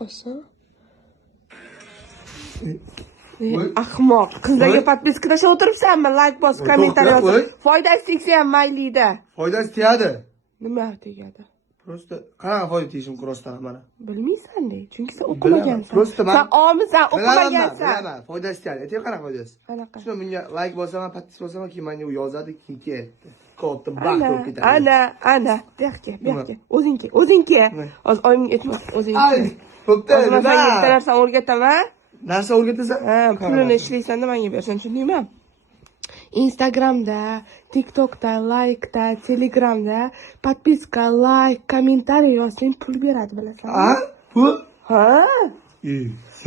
qo'ysam. Ahmoq, qizlarga podpiska tashlab o'tiribsanmi? Like bosib, kommentariy yozib. Foydasi tegsa ham mayli-da. Foydasi tegadi. Nima tegadi? Prosta qanaqa foyda tegishi mumkin rostdan mana? Bilmaysan-da, chunki sen o'qimagansan. Prosta Sen omisan, o'qimagansan. Bilaman, foydasi tegadi. Ayting qanaqa foydasi? Qanaqa? Shuni bunga like bosaman, podpiska bosaman, keyin menga u yozadi, keyin ketdi. Katta baxt bo'lib ketadi. Ana, bu yoqqa. O'zingki. Hozir oyimga aytmas, o'zingki. Bo'pti. Hozir menga narsa o'rgataman. Narsa o'rgatasan? Ha, pulini ishlaysanda menga bersan, tushundingmi? Instagramda, TikTokda, Like'da, Telegramda podpiska, like, kommentariy yozsang pul beradi, bilasanmi? Ha? Pul? Ha?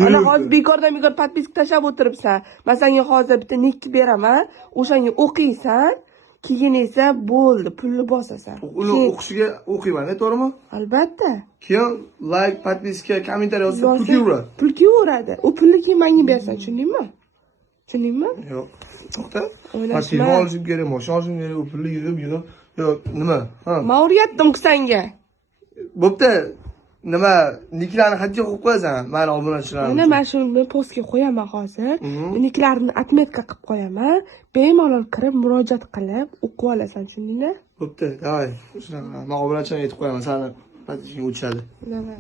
Ana hozir bekordan podpiska tashlab o'tiribsan. Men senga hozir bitta nik beraman, o'shanga o'qiysan, keyin esa bo'ldi, pulni bosasan. Uni o'qishiga o'qiyman, to'g'rimi? Albatta. Keyin like, podpiska, kommentariy yozsa pulga uradi. Pulga uradi. U pulni keyin menga bersan, tushundingmi? Yo'q. To'xta. Telefon olishim kerak, mashina olishim kerak, u pulni yig'ib. Yo'q, nima? Ha. Men o'rgatdim senga. Bo'pti. Nima, niklarni xatga qo'yib qo'yasan, meni obunachilarim. Mana men shuni postga qo'yaman hozir. Niklarni atmetka qilib qo'yaman. Bemalol kirib, murojaat qilib, o'qib olasan, tushundingmi? Bo'pti, davay. Shunaqa, men obunachilarga aytib qo'yaman, seni podpiskangga o'chadi. Davay.